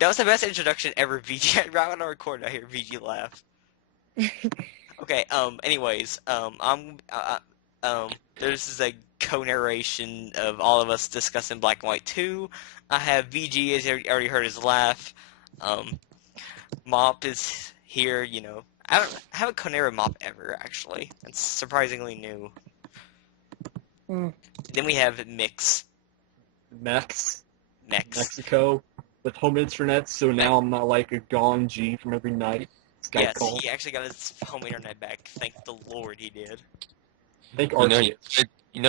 That was the best introduction ever, VG. Right when I record, I hear VG laugh. Okay. Anyways. This is a co-narration of all of us discussing Black and White 2. I have VG, as you already heard his laugh. Um, Mop is here. I haven't co-narrated Mop ever actually. It's surprisingly new. Mm. Then we have Mix. Mex, Mex. Mexico, with home internet, so Me- now I'm not like a gone G from every night. Skype yes, call. he actually got his home internet back. Thank the Lord he did. Thank You know,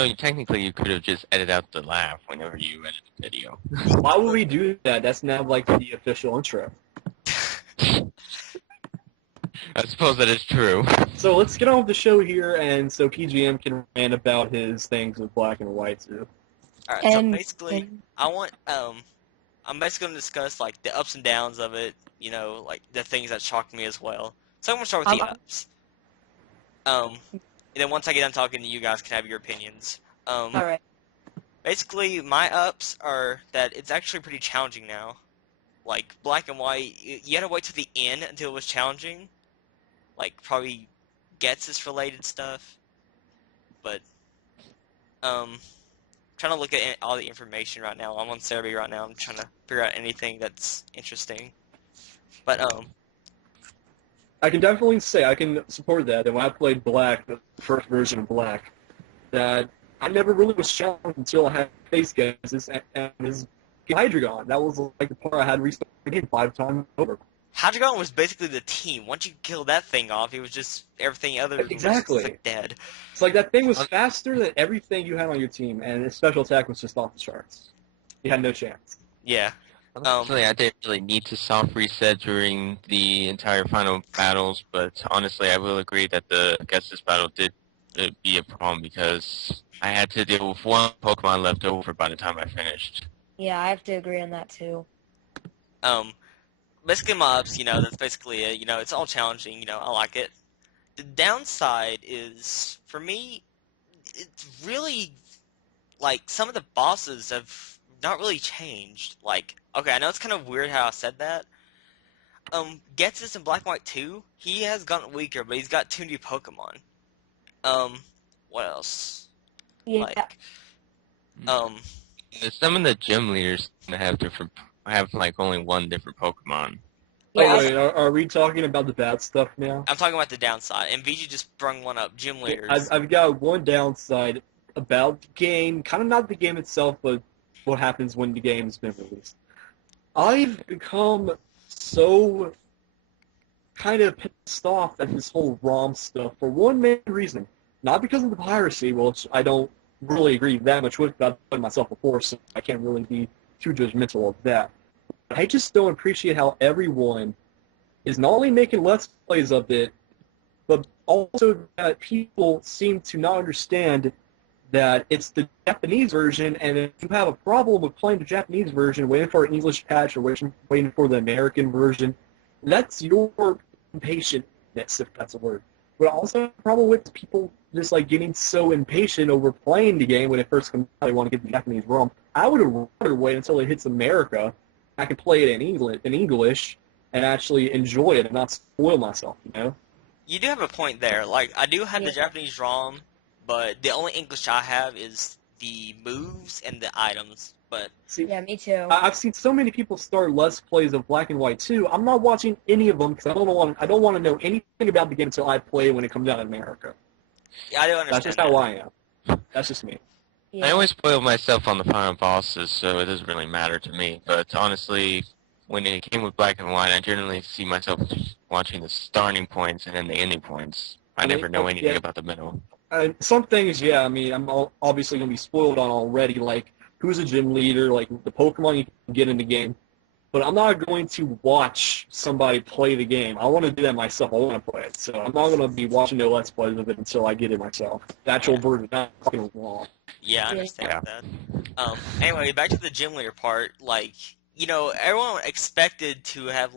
Arceus. technically you could have just edited out the laugh whenever you edit the video. Why would we do that? That's now like the official intro. I suppose that is true. So let's get on with the show here, and so PGM can rant about his things with black and white too. Alright, so And, basically, and I'm basically going to discuss like the ups and downs of it. Like the things that shocked me as well. So I'm going to start with the um, ups. And then once I get done talking, you guys can have your opinions. all right. Basically, my ups are that it's actually pretty challenging now. Like black and white, you had to wait to the end until it was challenging. Like probably Gets related stuff, but trying to look at all the information right now. I'm on Cerebi right now. I'm trying to figure out anything that's interesting. But I can definitely say I can support that. And when I played Black, the first version of Black, that I never really was challenged until I had face guesses and his Hydreigon. That was like the part I had restarted the game 5 times over. Hydreigon was basically the team. Once you kill that thing off, it was just everything other was just Exactly. like dead. It's like that thing was faster than everything you had on your team, and his special attack was just off the charts. You had no chance. Yeah. Honestly, I didn't really need to soft reset during the entire final battles, but honestly, I will agree that the Guesses battle did be a problem because I had to deal with one Pokemon left over by the time I finished. Yeah, I have to agree on that too. Basically mobs, that's basically it. It's all challenging. I like it. The downside is, for me, it's really like some of the bosses have not really changed. Like, okay, I know it's kind of weird how I said that. Getsus in Black and White 2, he has gotten weaker, but he's got 2 new Pokemon. What else? Yeah. Like, um, Some of the gym leaders have like only one different Pokemon. Yeah. Wait, are we talking about the bad stuff now? I'm talking about the downside, and VG just sprung one up. Gym leaders. I've got one downside about the game, kind of not the game itself, but what happens when the game's been released. I've become so kind of pissed off at this whole ROM stuff for one main reason. Not because of the piracy, which I don't really agree that much with. I've played myself before, so I can't really be too judgmental of that. I just don't appreciate how everyone is not only making Let's Plays of it, but also that people seem to not understand that it's the Japanese version, and if you have a problem with playing the Japanese version, waiting for an English patch, or waiting for the American version, that's your impatientness, if that's a word. But also a problem with people just like getting so impatient over playing the game when it first comes out. They want to get the Japanese ROM. I would rather wait until it hits America. I can play it in English, and actually enjoy it and not spoil myself. You do have a point there. Like, I do have the Yeah. Japanese ROM, but the only English I have is the moves and the items. But See, Yeah, me too. I've seen so many people start Let's Plays of Black and White too. I'm not watching any of them because I don't want to know anything about the game until I play it when it comes out in America. yeah, I do That's understand just that. how I am. That's just me. Yeah. I always spoil myself on the final bosses, so it doesn't really matter to me. But honestly, when it came with Black and White, I generally see myself watching the starting points and then the ending points. I mean, never know anything yeah. about the middle. Some things, yeah. I mean, obviously going to be spoiled on already. Like who's a gym leader, like the Pokemon you can get in the game. But I'm not going to watch somebody play the game. I want to do that myself. I want to play it. So I'm not going to be watching no Let's Plays of it until I get it myself. The actual version, not fucking wrong. Yeah, I Yeah. understand that. Anyway, back to the gym leader part. Like, everyone expected to have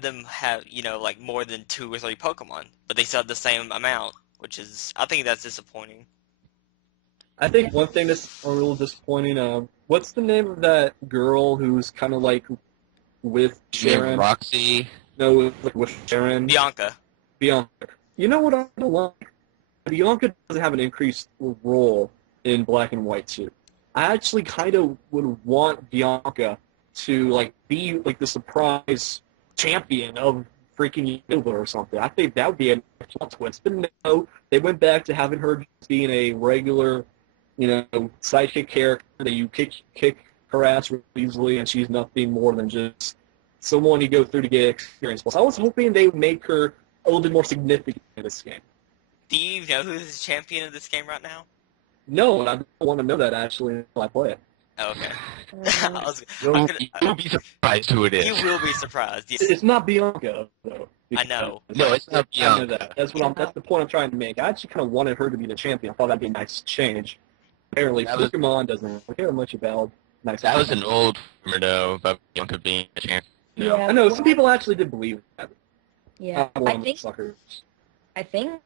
them have, like more than 2 or 3 Pokemon, but they still have the same amount, which is, I think that's disappointing. I think one thing that's a little disappointing. What's the name of that girl who's kind of like with You mean Sharon. Roxy? No, like with Sharon. Bianca. Bianca. You know what I don't like? Bianca doesn't have an increased role in Black and White 2. I actually kind of would want Bianca to like be like the surprise champion of freaking Nova or something. I think that would be a plot twist. But no, they went back to having her just being a regular, sidekick character that you kick her ass really easily, and she's nothing more than just someone you go through to get experience. Plus, I was hoping they would make her a little bit more significant in this game. Do you know who's the champion of this game right now? No, and I don't want to know that actually until I play it. Oh, okay. Mhm. You'll be surprised who it is. You will be surprised. Yes. It's not Bianca, though. I know. No, it's not I know Bianca. that. That's the point I'm trying to make. I actually kind of wanted her to be the champion. I thought that'd be a nice change. Apparently, That was- Pokemon doesn't really care much about nice. That was an old rumor, though, about Bianca being a champion. No. Yeah. I know some people actually did believe that. Yeah, I'm one I of the think suckers.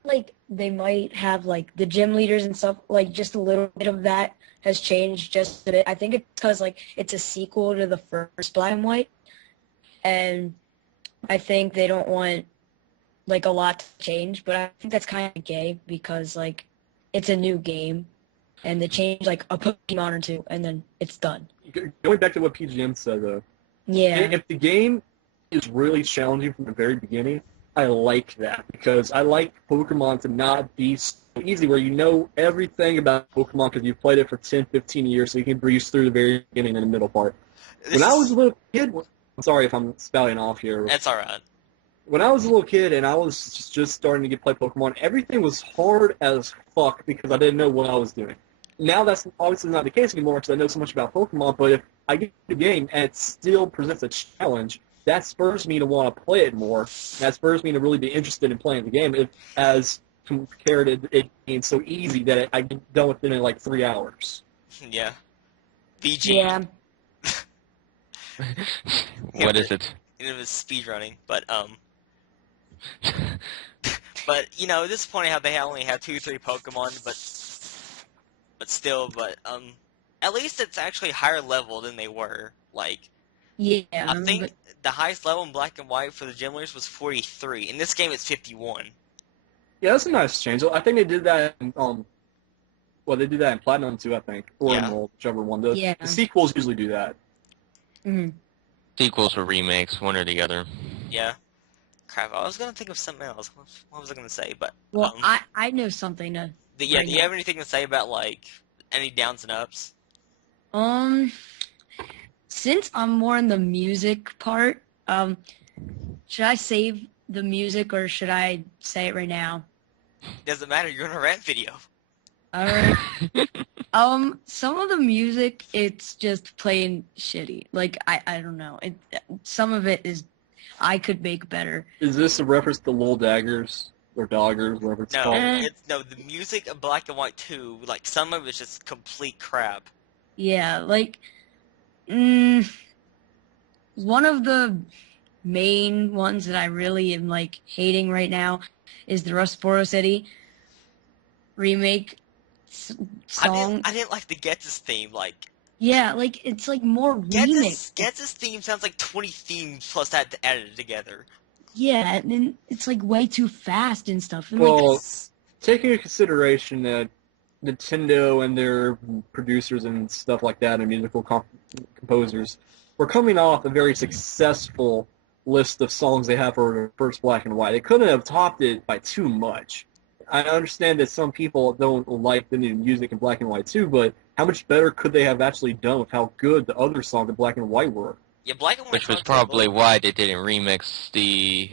like they might have like the gym leaders and stuff, like just a little bit of that has changed just a bit. I think it's because like it's a sequel to the first Black and White, and I think they don't want like a lot to change, but I think that's kind of gay because like it's a new game and they change like a Pokemon or two and then it's done. Going back to what PGM said, though, Yeah. if the game is really challenging from the very beginning, I like that because I like Pokemon to not be so easy where you know everything about Pokemon because you've played it for 10, 15 years, so you can breeze through the very beginning and the middle part. When I was a little kid, I'm sorry if I'm spouting off here. That's alright. When I was a little kid and I was just starting to play Pokemon, everything was hard as fuck because I didn't know what I was doing. Now that's obviously not the case anymore because I know so much about Pokemon, but if I get the game and it still presents a challenge, that spurs me to want to play it more. That spurs me to really be interested in playing the game as compared to it being so easy that I get done with it in like 3 hours. Yeah. VG. Yeah. What is it? It was speedrunning, but but it's disappointing how they only have 2-3 Pokemon, but still, at least it's actually higher level than they were. Like, Yeah. I think but the highest level in Black and White for the gym leaders was 43. In this game, it's 51. Yeah, that's a nice change. I think they did that in, they did that in Platinum too, I think. Or Yeah. Emerald, whichever one. Yeah. The sequels usually do that. mhm. Sequels or remakes, one or the other. Yeah. Crap, I was gonna think of something else. What was I gonna say? But Well, I know something to do bring you up. have anything to say about like any downs and ups? Since I'm more in the music part, should I save the music or should I say it right now? Doesn't matter. You're in a rant video. All right. Some of the music, it's just plain shitty. Like I don't know. Some of it is I could make better. Is this a reference to Lil Daggers or Doggers, whatever it's No, called? the music of Black and White 2, like some of it's just complete crap. Yeah, like one of the main ones that I really am like hating right now is the Rustboro City remake song. I didn't like the Getz's theme. Like Yeah, like it's like more remix. Getz's theme sounds like 20 themes plus that added together. Yeah, and then it's like way too fast and stuff. And Well, like, taking into consideration that Nintendo and their producers and stuff like that and musical composers were coming off a very successful list of songs they have for their first Black and White. They couldn't have topped it by too much. I understand that some people don't like the new music in Black and White too, but how much better could they have actually done with how good the other songs in Black and White were? Yeah, Black and White. Which was songs are probably good. why they didn't remix the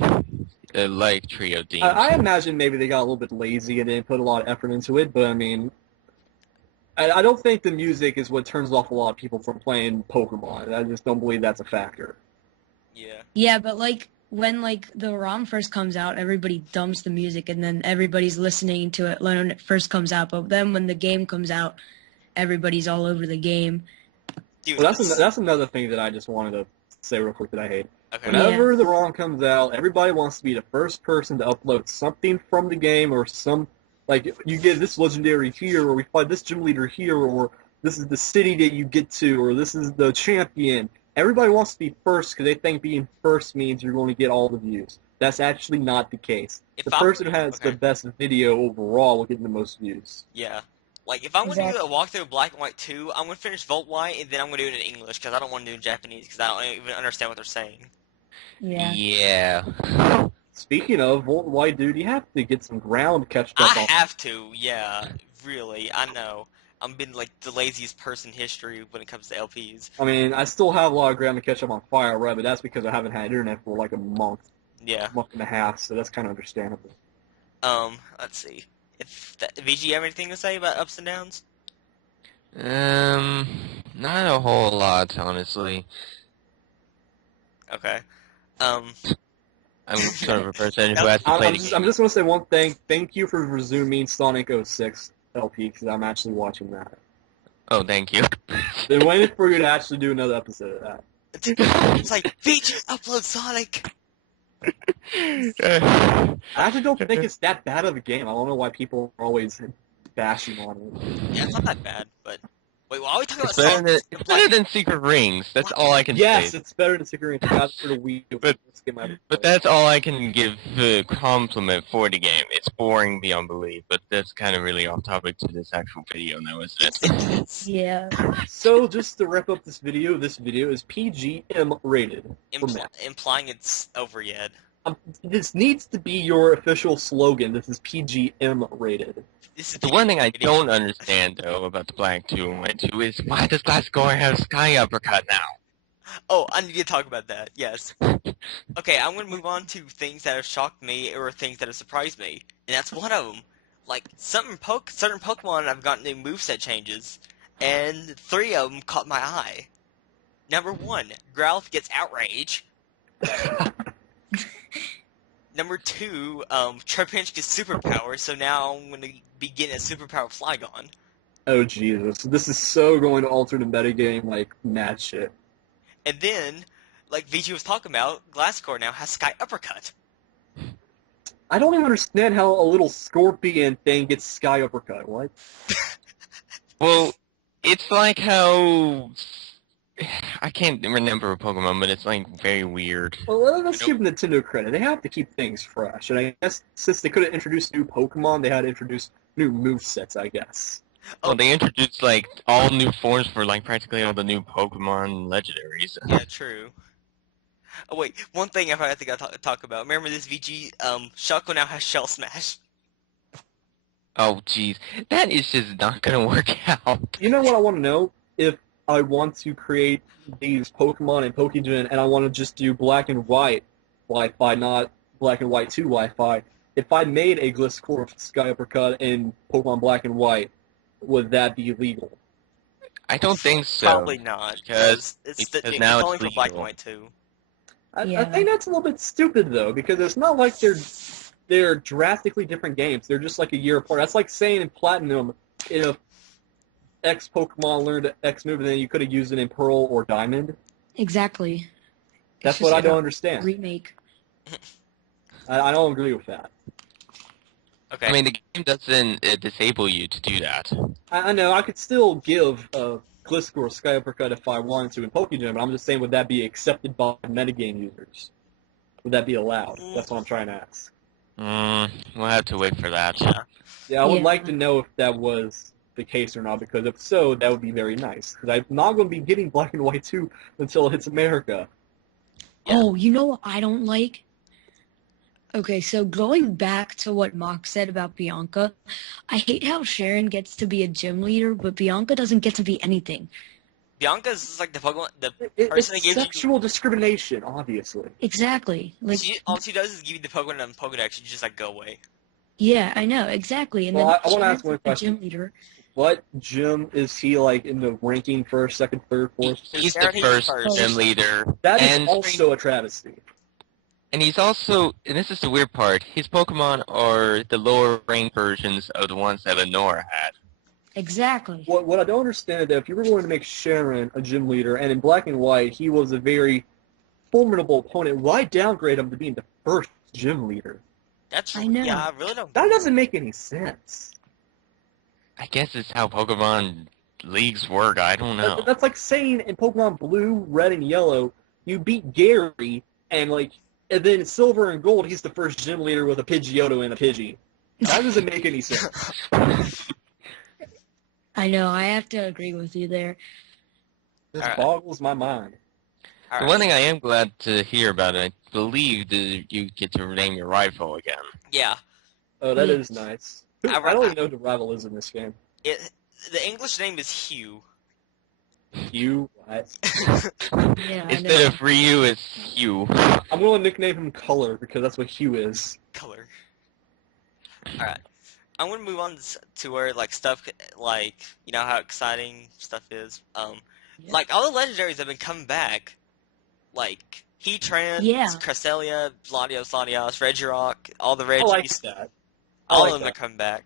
like trio themes. I imagine maybe they got a little bit lazy and didn't put a lot of effort into it, but I mean, I don't think the music is what turns off a lot of people from playing Pokemon. I just don't believe that's a factor. Yeah. yeah, but like when like the ROM first comes out, everybody dumps the music, and then everybody's listening to it when it first comes out. But then when the game comes out, everybody's all over the game. Dude, Well, that's another thing that I just wanted to say real quick that I hate. okay. Whenever the ROM comes out, everybody wants to be the first person to upload something from the game or some, like, you get this legendary here, or we find this gym leader here, or this is the city that you get to, or this is the champion. everybody wants to be first because they think being first means you're going to get all the views. That's actually not the case. If The I person were, who has the okay, best video overall will get the most views. yeah. Like, if I'm going to do a Exactly. walkthrough of Black and White 2, I'm going to finish Volt White, and then I'm going to do it in English, because I don't want to do it in Japanese, because I don't even understand what they're saying. Yeah. Yeah. Speaking of, why, dude, you have to get some ground catched up I on. have to, yeah, really, I know. I'm been, like, the laziest person in history when it comes to LPs. I mean, I still have a lot of ground to catch up on Fire Red, but that's because I haven't had internet for like a Yeah. month and a half, so that's kind of understandable. Let's see. If VG have anything to say about ups and downs? Um, not a whole lot, honestly. Okay. Um, I'm sort of a person who Nope. has to I'm, play I'm the just, game. I'm just going to say one thing. Thank you for resuming Sonic 06 LP, because I'm actually watching that. Oh, thank you. Been waiting for you to actually do another episode of that. it's like, VG, upload Sonic! I actually don't think it's that bad of a game. I don't know why people are always bashing on it. Yeah, it's not that bad, but... Wait, why are we talking It's about better Sonic? than it's better than Secret Rings. That's all I can Yes, say. it's better than Secret Rings. Got for the Wii. But Let's get my but that's all I can give compliment for the game. It's boring beyond belief, but that's kind of really off topic to this actual video now, isn't It it? is. Yeah. So just to wrap up this video is PGM rated for men. Implying it's over yet. This needs to be your official slogan. This is PGM rated. This is The one thing I PG-rated. don't understand though about the Black 2 and White 2 is why does Glasscore have Sky Uppercut now? Oh, I need to talk about that, yes. Okay, I'm gonna move on to things that have shocked me or things that have surprised me. And that's one of them. Like, certain Pokemon have gotten new moveset changes, and 3 of them caught my eye. Number 1, Growlithe gets Outrage. Number 2, Trapinch gets Superpower, so now I'm gonna be getting a Superpower Flygon. Oh Jesus, this is so going to alter the metagame like mad shit. And then, like VG was talking about, Glasscore now has Sky Uppercut. I don't even understand how a little scorpion thing gets Sky Uppercut. What? Well, it's like how I can't remember a Pokemon, but it's like very weird. Well, let's give Nintendo credit. They have to keep things fresh, and I guess since they couldn't introduce new Pokemon, they had to introduce new movesets, I guess. Well, they introduced like all new forms for like practically all the new Pokemon legendaries. Yeah, true. Oh wait, one thing I think I talk about. Remember this VG? Shuckle now has Shell Smash. Oh, jeez, that is just not gonna work out. You know what I want to know? If I want to create these Pokemon and Pokegen, and I want to just do Black and White Wi-Fi, not Black and White 2 Wi-Fi, if I made a Gliscor Sky Uppercut in Pokemon Black and White, would that be legal? I don't think so. Probably not, because it's now only it's for Black and legal. White too. I Yeah. think that's a little bit stupid, though, because it's not like they're drastically different games. They're just like a year apart. That's like saying in Platinum, if X Pokemon learned X move, and then you could have used it in Pearl or Diamond. Exactly. That's It's what just I don't a understand. remake. I don't agree with that. Okay. I mean, the game doesn't disable you to do that. I know I could still give Gliscor Sky Uppercut if I wanted to in Pokemon, but I'm just saying, would that be accepted by metagame users? Would that be allowed? That's what I'm trying to ask. We'll have to wait for that. Yeah. Yeah, I would Yeah. like to know if that was the case or not, because if so, that would be very nice. Because I'm not going to be getting Black and White 2 until it hits America. Yeah. Oh, you know what I don't like? Okay, so going back to what Mock said about Bianca, I hate how Sharon gets to be a gym leader, but Bianca doesn't get to be anything. Bianca's like the Pokemon, the It's person that gives sexual discrimination, obviously. Exactly. Like, all she does is give you the Pokemon and Pokedex, you just like go away. yeah, I know, exactly. And Well, then I wanna ask Sharon's one like the question. gym leader. What gym is he like in the ranking first, second, third, fourth? He's the Sharon, he's first first. gym leader, That is and also a travesty. he's also, and this is the weird part, his Pokemon are the lower ranked versions of the ones that Lenora had. Exactly. What I don't understand is that if you were going to make Sharon a gym leader, and in Black and White he was a very formidable opponent, why downgrade him to being the first gym leader? That's I know. Yeah, I really don't. That doesn't make any sense. I guess it's how Pokemon leagues work. I don't know. That's like saying in Pokemon Blue, Red, and Yellow, you beat Gary, and then Silver and Gold, he's the first gym leader with a Pidgeotto and a Pidgey. That doesn't make any sense. I know. I have to agree with you there. This Alright. boggles my mind. All The right. one thing I am glad to hear about, I believe that you get to rename your rifle again. Yeah. Oh, that is nice. I don't even know who the rival is in this game. The English name is Hugh. You, what? Yeah, I Instead know. of Ryu, it's Hugh. I'm going to nickname him Color because that's what Hugh is. Color. All right. I'm gonna move on to where like stuff like you know how exciting stuff is. Yeah. Like all the legendaries have been coming back. Like Heatran, Yeah. Cresselia, Latios, Regirock, all the I like Reggies, that. I all like of them that. are coming back.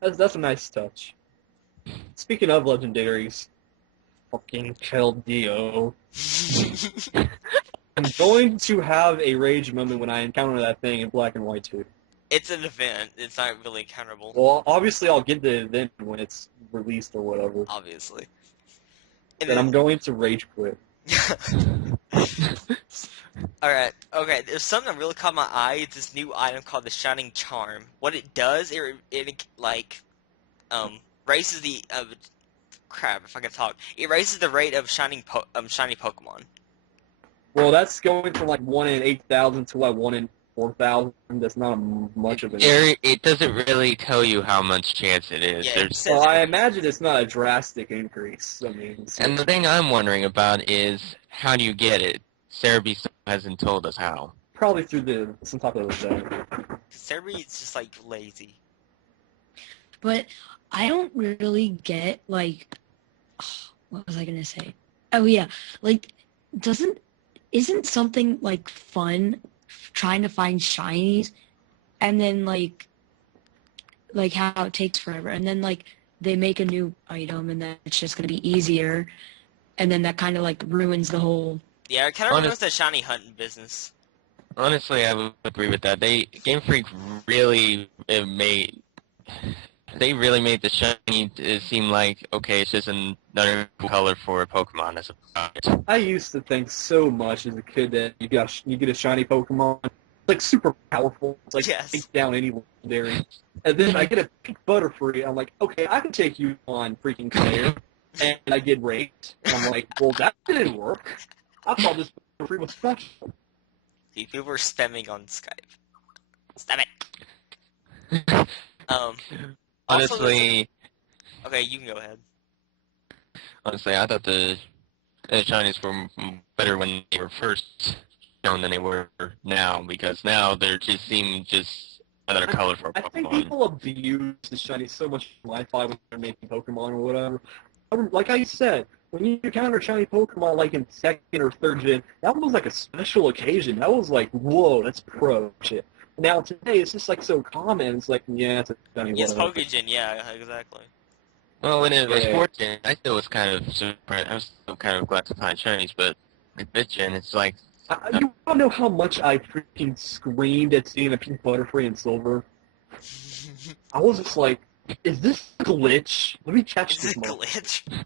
That's a nice touch. Speaking of legendaries, fucking Keldeo. I'm going to have a rage moment when I encounter that thing in Black and White 2. It's an event. It's not really countable, Well, obviously I'll get the event when it's released or whatever. obviously. And Then I'm then, going to rage quit. Alright, okay, there's something that really caught my eye. It's this new item called the Shining Charm. What it does, it like, raises the, crap, if I can talk. It raises the rate of shiny Pokemon. Well, that's going from like 1 in 8,000 to like 1 in 4,000. That's not much of an. It doesn't really tell you how much chance it is. Yeah, it There's, says Well, I it- imagine it's not a drastic increase. I mean, and the thing I'm wondering about is, how do you get it? Cerebi still hasn't told us how. probably through some type of event. Cerebi is just, like, lazy. But I don't really get like what was I gonna say? Oh yeah, like isn't something like fun trying to find shinies and then like how it takes forever and then like they make a new item and then it's just gonna be easier and then that kind of like ruins the whole. Yeah, it kind of ruins Honest- the shiny hunting business. Honestly, I would agree with that. Game Freak really made the shiny seem like, okay, it's just another color for a Pokemon as a product. I used to think so much as a kid that you get a shiny Pokemon, it's like super powerful. It's like Yes. take down any legendary. And then I get a pink Butterfree. I'm like, okay, I can take you on freaking Claire. And I get raped. And I'm like, well, that didn't work. I thought this Butterfree was special. Dude, people were spamming on Skype. Stop it! Also, Honestly, okay, you can go ahead. I thought the shinies were better when they were first shown than they were now, because now they're just seem just another color for a I think Pokemon. people abuse the shiny so much in Wi-Fi when they're making Pokemon or whatever. Like I said, when you encounter shiny Pokemon like in second or third gen, that was like a special occasion. That was like, whoa, that's pro shit. Now today it's just like so common. It's like, yeah, it's a shiny. Yes, whatever. Pokegen, yeah, exactly. Well, when it was Yeah. 4th-gen, I still was kind of surprised. I was still kind of glad to find shinies, but with 5th-gen, it's like, You don't know how much I freaking screamed at seeing a pink Butterfree in silver. I was just like, is this a glitch? Let me catch Is this it a glitch?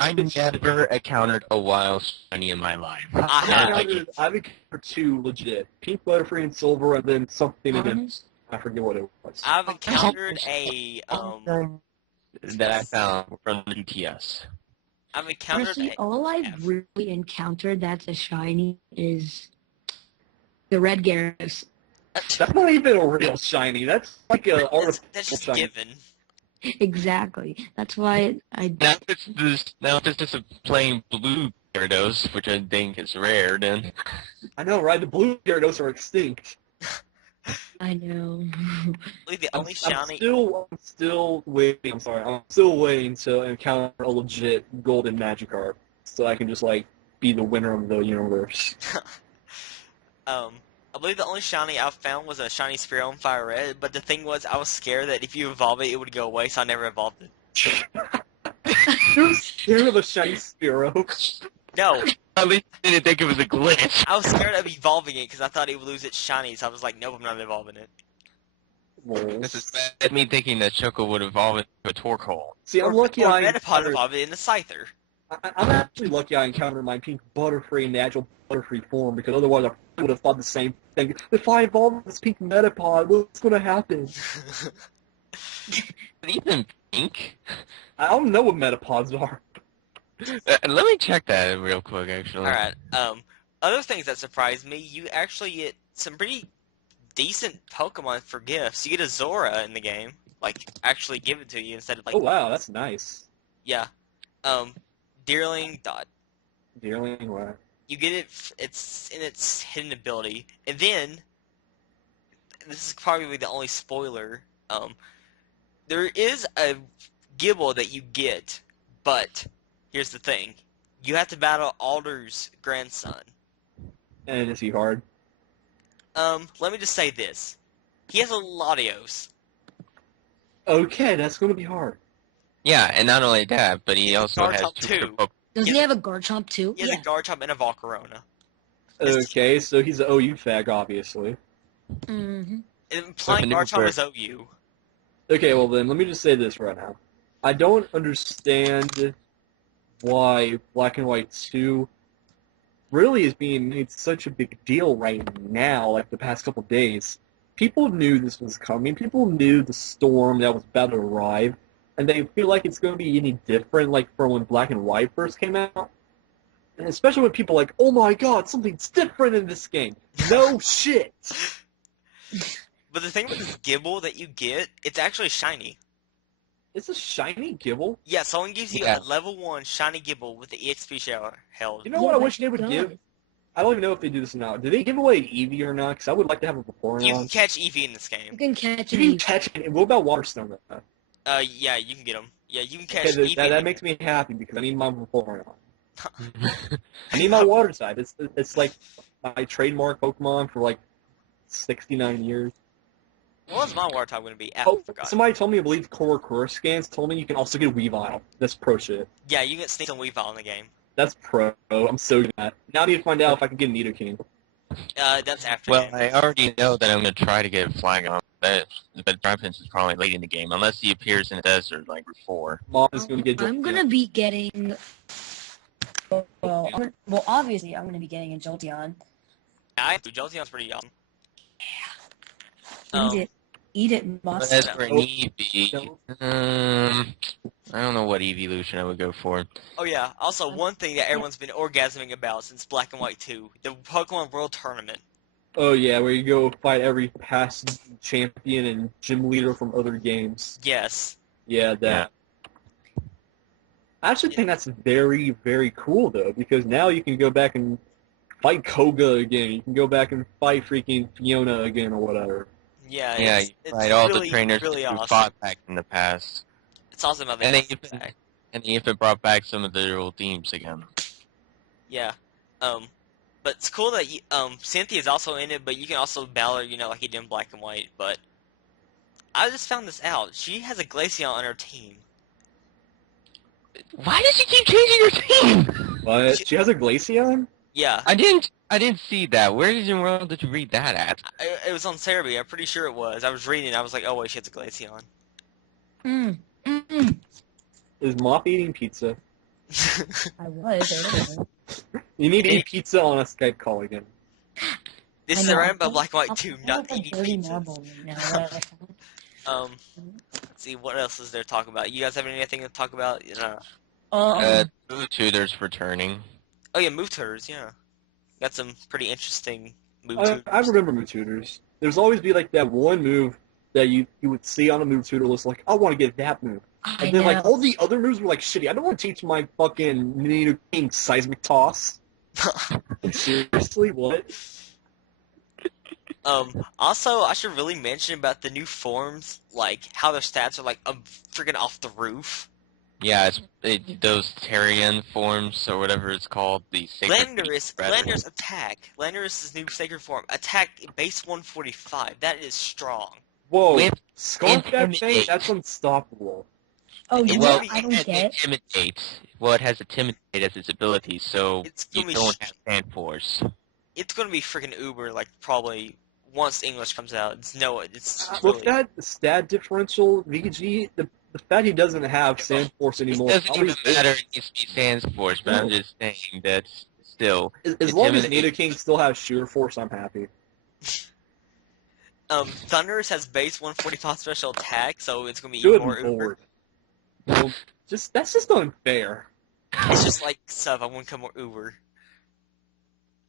I never encountered a wild shiny in my life. I've encountered two legit. Pink Butterfree and silver, and then something in I forget what it was. I've encountered a, that I found from the GTS. I've encountered Honestly, a, all I've really encountered that's a shiny is the red Gyarados. That's not even a real shiny. That's like a that's artificial just shiny. given. Exactly. That's why I. Now if it's just a plain blue Gyarados, which I think is rare, then I know, right? The blue Gyarados are extinct. I know. I believe the only shiny. I'm still waiting. I'm sorry. I'm still waiting to encounter a legit golden Magikarp, so I can just like be the winner of the universe. I believe the only shiny I found was a shiny Spearow in Fire Red, but the thing was, I was scared that if you evolve it, it would go away, so I never evolved it. You're scared of a shiny Spearow. No, at least I didn't think it was a glitch. I was scared of evolving it because I thought it would lose its shiny, so I was like, nope, I'm not evolving it. Lol. This is me thinking that Choco would evolve into a Torkoal. See, I'm lucky or I Metapod encountered, evolved in a Scyther. I'm actually lucky I encountered my pink Butterfree in the actual Butterfree form, because otherwise I would have thought the same thing. If I evolve this pink Metapod, what's gonna happen? But even pink? I don't know what Metapods are. Let me check that real quick, actually. Alright, other things that surprised me, you actually get some pretty decent Pokemon for gifts. You get a Zora in the game. Like, actually give it to you instead of, like, Oh wow, that's nice. yeah. Deerling, dot. Dearling, what? You get it, it's in its hidden ability. And then, this is probably the only spoiler, there is a Gibble that you get, but here's the thing. You have to battle Alder's grandson. And is he hard? Let me just say this. He has a Latios. Okay, that's gonna be hard. Yeah, and not only that, but he also has Garchomp two too. Pokemon. Does Yeah. he have a Garchomp too? He has a Garchomp and a Volcarona. Okay, so he's an OU fag, obviously. Mm-hmm. Implying Garchomp is OU. Okay, well then, let me just say this right now. I don't understand why Black and White 2 really is being made such a big deal right now, like the past couple days. People knew this was coming. People knew the storm that was about to arrive, and they feel like it's going to be any different, like from when Black and White first came out. And especially when people are like, oh my god, something's different in this game. No shit. But the thing with this Gibble that you get, it's actually shiny. It's a shiny Gibble. Yeah, someone gives you Yeah. a level 1 shiny Gibble with the EXP shell held. You know what I wish they would give? I don't even know if they do this now. Do they give away Eevee or not? Because I would like to have a before and You can on. catch Eevee in this You game. can catch You can it. catch it. What about Waterstone? Though? Yeah, you can get them. Yeah, you can catch Okay, Eevee. that makes me happy because I need my before and on. I need my water type. It's like my trademark Pokemon for like 69 years. What was my water type going to be? I Oh, forgot. somebody told me, I believe Core scans told me you can also get Weavile. That's pro shit. Yeah, you can get Sneak and Weavile in the game. That's pro. I'm so good at. Now I need to find out if I can get Nidoking. That's after Well, game. I already know that I'm going to try to get Flagon, but Drypins is probably late in the game, unless he appears in the desert like before. Mom is going to get. I'm gonna be getting. Well, obviously, I'm gonna be getting a Jolteon. I do. Jolteon's pretty young. Eat it, But must. as for an Eevee, I don't know what evolution I would go for. Oh yeah, also one thing that everyone's been orgasming about since Black and White 2, the Pokemon World Tournament. Oh yeah, where you go fight every past champion and gym leader from other games. Yes. Yeah, that. I actually think that's very, very cool though, because now you can go back and fight Koga again. You can go back and fight freaking Fiona again or whatever. Yeah, Yeah, it's, you it's fight all really, the trainers really that you awesome. fought back in the past. It's awesome how they And they got it even, back. and they even brought back some of their old themes again. Yeah. But it's cool that Cynthia's also in it, but you can also battle her, like you did in Black and White. But I just found this out. She has a Glaceon on her team. Why does she keep changing her team? But she has a Glaceon? Yeah. I didn't see that. Where in the world did you read that at? It was on Cerebi. I'm pretty sure it was. I was reading. I was like, oh wait, she has a Glaceon. Is Mop eating pizza? I was. You need to eat pizza on a Skype call again. This is around by Black and White 2, not eating pizzas. Let's see, what else is there to talk about? You guys have anything to talk about? Tutor's returning. Oh yeah, Move Tutors, yeah. Got some pretty interesting Move I Tutors. remember Move Tutors. There's always be like that one move that you would see on a Move Tutor list, like, I want to get that move. And then like all the other moves were like shitty. I don't want to teach my fucking Nidoking Seismic Toss. Seriously, what? Also, I should really mention about the new forms, like, how their stats are, like, freaking off the roof. Yeah, those Terrian forms, or whatever it's called, the Sacred Landorus attack. Landorus' new sacred form. Attack base 145. That is strong. Whoa, With Scarf that thing? Intimidate. That's unstoppable. Oh, you Well, know, I don't get. Intimidate. Well, it has Intimidate as its ability, so It's you gonna be don't have Sand Force. It's gonna be freaking uber, like, probably once English comes out. It's With really that stat differential, VG, the fact he doesn't have Sandforce It anymore doesn't probably even matter it needs to be Sans Force, but I'm no. just saying that still, As long as Intimidate. Nidoking still has Sheer Force, I'm happy. Thundurus has base 145 special attack, so it's gonna be even Good more uber. lord. No, that's just unfair. It's just like stuff. I want to come more uber.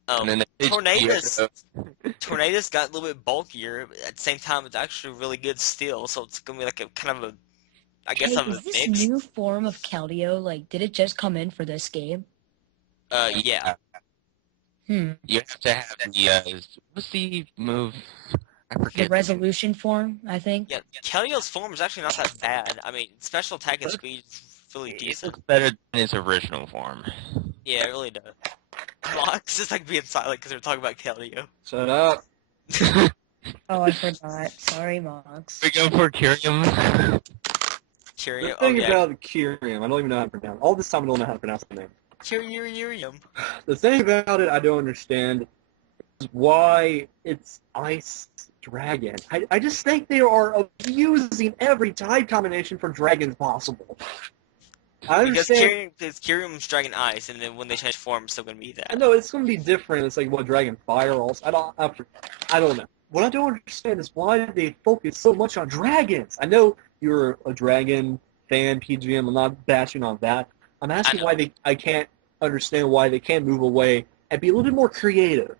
And then the Tornadus got a little bit bulkier, but at the same time, it's actually really good steel. So it's gonna be like a kind of a, I guess, Hey, of a is this mix. new form of Keldeo, like, did it just come in for this game? Yeah. Hmm. You have to have the what's the move? I The forget. resolution form, I think. Yeah, Kelio's form is actually not that bad. I mean, special attack and speed is really It decent. looks better than its original form. Yeah, it really does. Mox is like being silent because we're talking about Kelio. Shut up. Oh, I forgot. Sorry, Mox. We go for Kyrium. The Kyrium. Oh thing yeah, about Kyrium, I don't even know how to pronounce. All this time I don't know how to pronounce the name. Kyrium. The thing about it I don't understand is why it's Ice Dragon. I just think they are abusing every type combination for dragons possible. I Because understand. Kyrium's Dragon Ice, and then when they change form, it's still gonna be I that. know it's going to be different. It's like what Dragon Fire also. I don't know. What I don't understand is why they focus so much on dragons. I know you're a dragon fan, PGM. I'm not bashing on that. I'm asking know. why I can't understand why they can't move away and be a little bit more creative.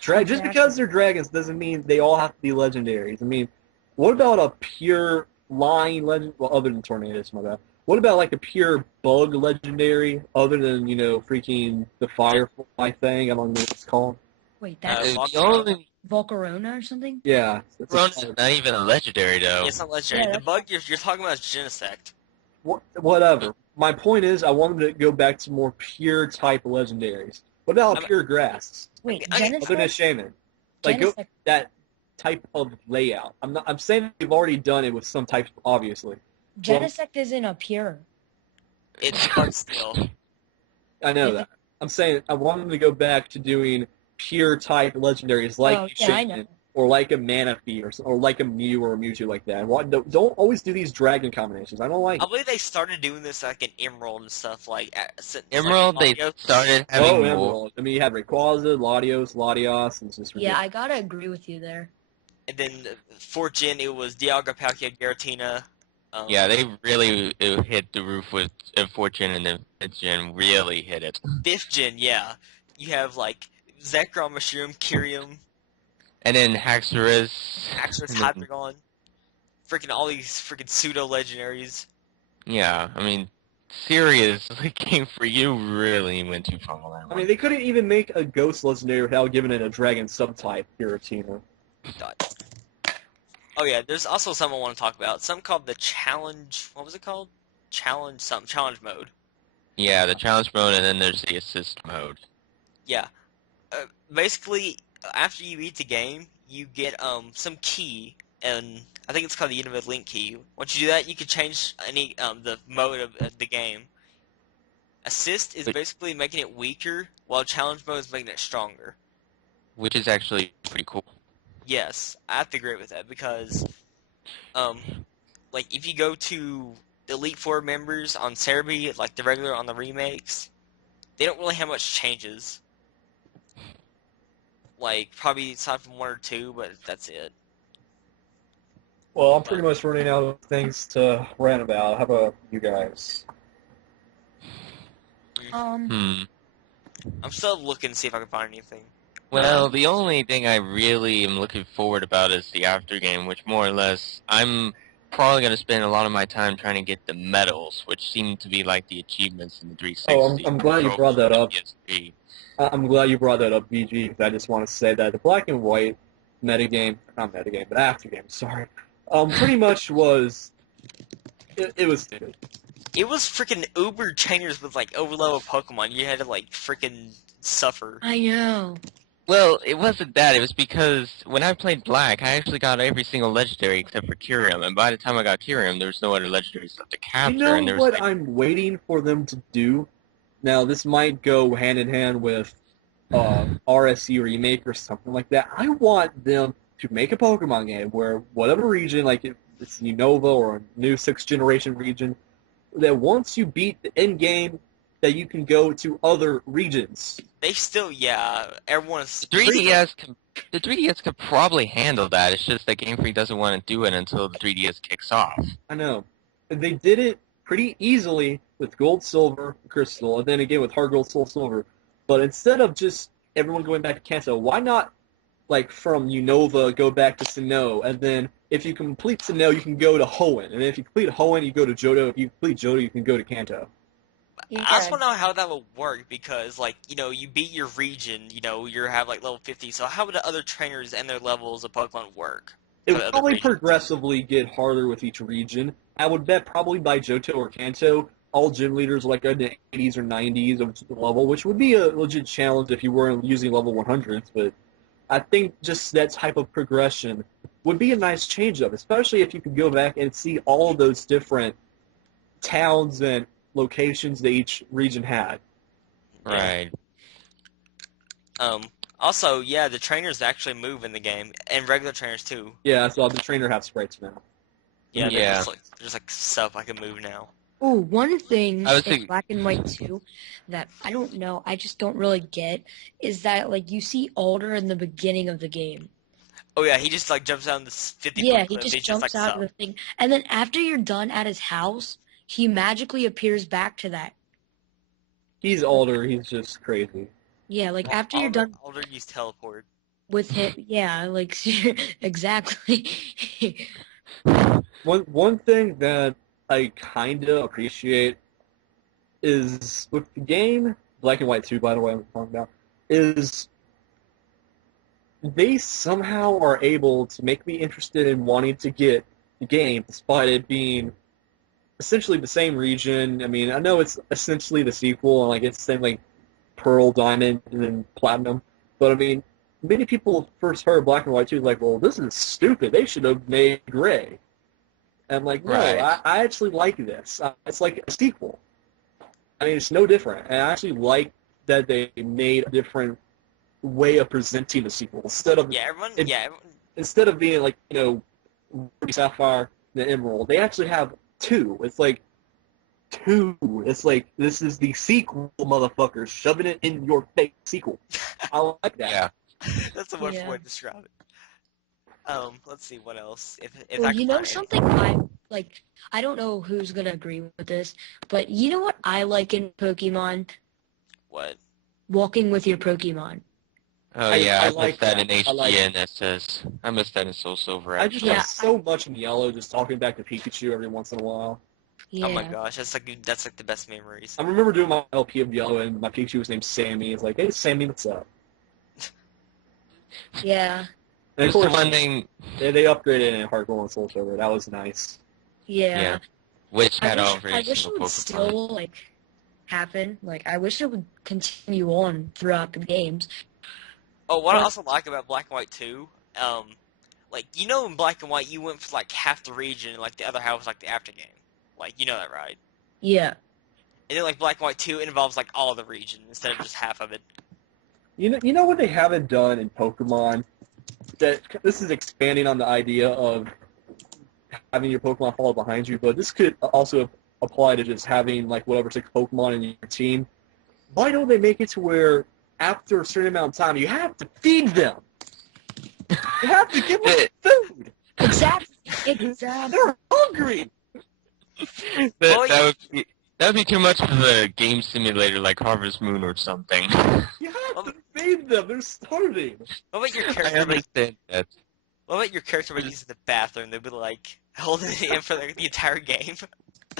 Just because they're dragons doesn't mean they all have to be legendaries. I mean, what about a pure lying legend? Well, other than Tornadus, my bad. What about like a pure bug legendary, other than freaking the Firefly thing? I don't know what it's called. Wait, that's The only Volcarona or something? Yeah, that's Ron's not even a legendary though. Yeah, it's not legendary. Yeah, The bug you're talking about is Genesect. whatever. My point is, I wanted to go back to more pure type legendaries. What about I'm- pure grass? Wait, I- Other than Genesect? Shaman, like go Genesect. that type of layout. I'm saying they've already done it with some types, obviously. Genesect isn't a pure. It's bug still. I know Is that. it? I'm saying I want them to go back to doing pure type legendaries like Oh, yeah, I know. Shaman, or like a Manaphy, or like a Mew or a Mewtwo like that. Don't always do these dragon combinations. I don't like I it. believe they started doing this like in Emerald and stuff since Emerald, like, they Latios. started having Oh, more. Emerald. I mean, you have Rayquaza, Latios, and it's just Yeah, ridiculous. I gotta agree with you there. And then for Gen, it was Dialga, Palkia, Giratina. Yeah, they really hit the roof with Fortune, and then fifth gen really hit it. 5th Gen, yeah. You have like Zekrom, Mushroom, Kyrium, And then Haxorus. Haxorus, and then- Hydreigon. Freaking all these freaking pseudo legendaries. Yeah, I mean, serious game for you really went too far on that I one. mean, they couldn't even make a Ghost legendary without giving it a Dragon subtype, Giratina. Oh yeah, there's also something I want to talk about. Something called the challenge. What was it called? Challenge something. Challenge mode. Yeah, the challenge mode, and then there's the assist mode. Yeah. Basically, after you beat the game, you get some key, and I think it's called the Innovative Link key. Once you do that, you can change any the mode of the game. Assist is basically making it weaker, while challenge mode is making it stronger. Which is actually pretty cool. Yes, I have to agree with that because, like if you go to the Elite Four members on Cerebi, like the regular on the remakes, they don't really have much changes. Like probably aside from one or two, but that's it. Well, I'm pretty much running out of things to rant about. How about you guys? Um, I'm still looking to see if I can find anything. Well, the only thing I really am looking forward about is the after game, which more or less I'm probably going to spend a lot of my time trying to get the medals, which seem to be like the achievements in the 360. Oh, I'm glad you brought that up. PS3. I'm glad you brought that up, BG, because I just want to say that the black and white metagame, not metagame, but after game, sorry, pretty much was, it was stupid. It was freaking Uber trainers with like overlevel Pokemon. You had to like freaking suffer. I know. Well, it wasn't that. It was because when I played Black, I actually got every single legendary except for Kyurem, and by the time I got Kyurem, there was no other legendaries left to capture. You know and there what was I'm waiting for them to do? Now, this might go hand in hand with RSC remake or something like that. I want them to make a Pokemon game where whatever region, like if it's Unova or a new sixth generation region, that once you beat the end game, that you can go to other regions. They still, yeah, everyone's The 3DS could probably handle that. It's just that Game Freak doesn't want to do it until the 3DS kicks off. I know. They did it pretty easily with Gold, Silver, Crystal, and then again with Heart Gold, Soul Silver. But instead of just everyone going back to Kanto, why not, like, from Unova, go back to Sinnoh, and then if you complete Sinnoh, you can go to Hoenn, and then if you complete Hoenn, you go to Johto. If you complete Johto, you can go to Kanto. Yeah. I just want to know how that would work because, like, you beat your region, you have like level 50. So how would the other trainers and their levels of Pokemon work? It For would the other probably regions? progressively get harder with each region. I would bet probably by Johto or Kanto, all gym leaders like in the 80s or 90s of the level, which would be a legit challenge if you weren't using level 100s. But I think just that type of progression would be a nice change up, especially if you could go back and see all of those different towns and locations that each region had. Right. Also, yeah, the trainers actually move in the game, and regular trainers too. Yeah, so the trainer have sprites now. Yeah, Yeah. there's like stuff I can move now. Oh, one thing I was in thinking- Black and White 2 that I don't know, I just don't really get, is that like you see Alder in the beginning of the game. Oh yeah, he just like jumps down this 50 Yeah, foot he cliff. just He's jumps like out of the thing, and then after you're done at his house, he magically appears back to that. He's older, he's just crazy. Yeah, like after you're done Alder used teleport. with him, yeah, like exactly. One thing that I kinda appreciate is with the game, Black and White 2, by the way, I'm talking about, is they somehow are able to make me interested in wanting to get the game, despite it being essentially the same region. I mean, I know it's essentially the sequel, and like it's the same like Pearl, Diamond, and then Platinum, but I mean, many people first heard Black and White 2 like, well, this is stupid. They should have made Gray. And I'm like, no, Right. I actually like this. It's like a sequel. I mean, it's no different. And I actually like that they made a different way of presenting the sequel instead of Yeah, everyone. It- Yeah, everyone, instead of being like Ruby Sapphire and Emerald. They actually have two. It's like two. It's like this is the sequel, motherfuckers, shoving it in your face. Sequel. I like that. Yeah. that's the word Yeah. way to describe it. Let's see what else. If Well, I you can know find something I like, I don't know who's gonna agree with this, but you know what I like in Pokemon? what? Walking with your Pokemon. Oh I yeah, I, like missed that that. in I like HDN SS. I missed that in Soul Silver. I just Actually. Yeah. have so much in Yellow, just talking back to Pikachu every once in a while. Yeah. Oh my gosh, that's like the best memories. I remember doing my LP of Yellow, and my Pikachu was named Sammy. It's like, hey, Sammy, what's up? Yeah. And of Just course, one thing, they upgraded in Heart Gold and Soul Silver. That was nice. Yeah. Yeah. which I had wish, all I very wish it single would Pokemon. still like happen. Like I wish it would continue on throughout the games. Oh, what I But- also like about Black and White 2, like, in Black and White, you went for, like, half the region, and, like, the other half was, like, the after game. Like, you know that, right? Yeah. And then, like, Black and White 2, it involves, like, all the region instead of just half of it. You know what they haven't done in Pokemon? That this is expanding on the idea of having your Pokemon follow behind you, but this could also apply to just having like whatever 6 Pokemon in your team. Why don't they make it to where after a certain amount of time you have to feed them? You have to give them food. Exactly. Exactly. They're hungry. Oh, That would be too much of a game simulator like Harvest Moon or something. You have to feed them. They're starving. What about your I character? understand that. What about your character when using the bathroom? They'd be like holding it in for like, the entire game.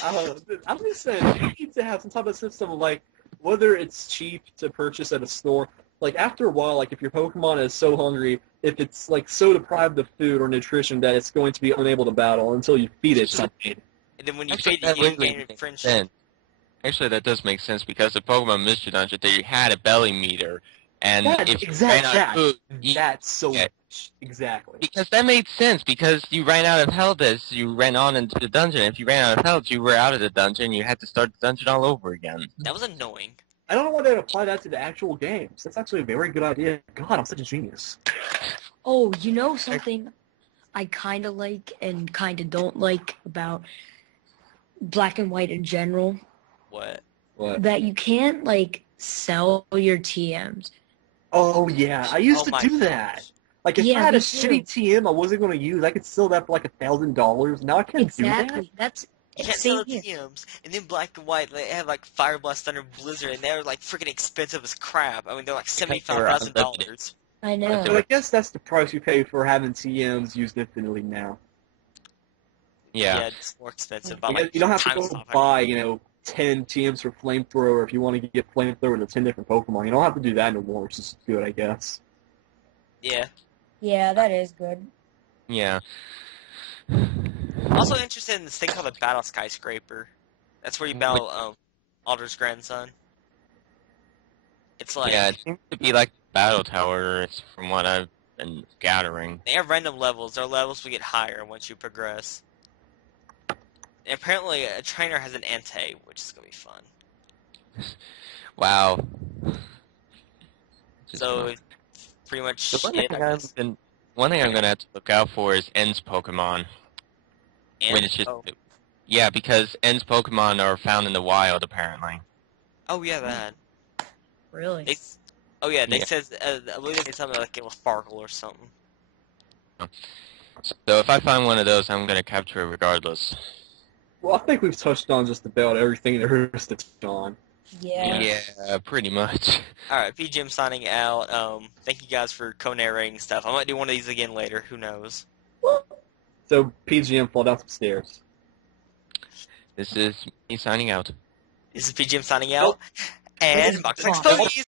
I'm just saying, you need to have some type of system of like, whether it's cheap to purchase at a store, like after a while, like if your Pokemon is so hungry, if it's like so deprived of food or nutrition that it's going to be unable to battle until you feed it something. And then when you Actually, feed it, that you really gain makes friendship. sense. Actually, that does make sense because the Pokemon Mystery Dungeon, they had a belly meter, and if you ran out of food, That's so Yeah. much. Exactly. because that made sense because you ran out of health as you ran on into the dungeon. If you ran out of health, you were out of the dungeon. You had to start the dungeon all over again. That was annoying. I don't know why they'd apply that to the actual games. That's actually a very good idea. God, I'm such a genius. Oh, you know something I kind of like and kind of don't like about black and white in general? What? What? That you can't like sell your TMs. Oh yeah, I used Oh to my do that. gosh. Like if I Yeah, had a me shitty too. TM I wasn't going to use, I could sell that for like $1,000. Now I can't do that. Exactly. That's You can't sell same the here. TMs, and then Black and White, they have like Fire Blast, Thunder, Blizzard, and they're like freaking expensive as crap. I mean, they're like Because they seventy-five were thousand unlimited. dollars. I But they But know. I were, guess that's the price you pay for having TMs used infinitely now. yeah. Yeah, it's more expensive by You like you don't have to times go 500. buy, 10 TMs for Flamethrower if you want to get Flamethrower to 10 different Pokemon. You don't have to do that no more, which is good, I guess. Yeah. Yeah, that is good. Yeah. Also interested in this thing called the Battle Skyscraper. That's where you Which, battle Alder's grandson. It's yeah, like it seems to be like Battle Tower, it's from what I've been gathering. they have random levels. Their levels will get higher once you progress. And apparently, a trainer has an ante, which is gonna be fun. Wow. Just So wrong. it's pretty The much one it, thing I guess. I'm gonna have to look out for is End's Pokemon. And Which is, oh, yeah, because End's Pokemon are found in the wild apparently. oh yeah, that. Really. They, oh yeah, they Yeah. said I believe they said something like it was Sparkle or something. So if I find one of those, I'm gonna capture it regardless. Well, I think we've touched on just about everything there is to touch on. Yeah. Yeah, pretty much. All right, PGM signing out. Thank you guys for co-narrating stuff. I might do one of these again later. Who knows? So PGM fall down some stairs. This is me signing out. This is PGM signing out, This and is Box Box. Expo.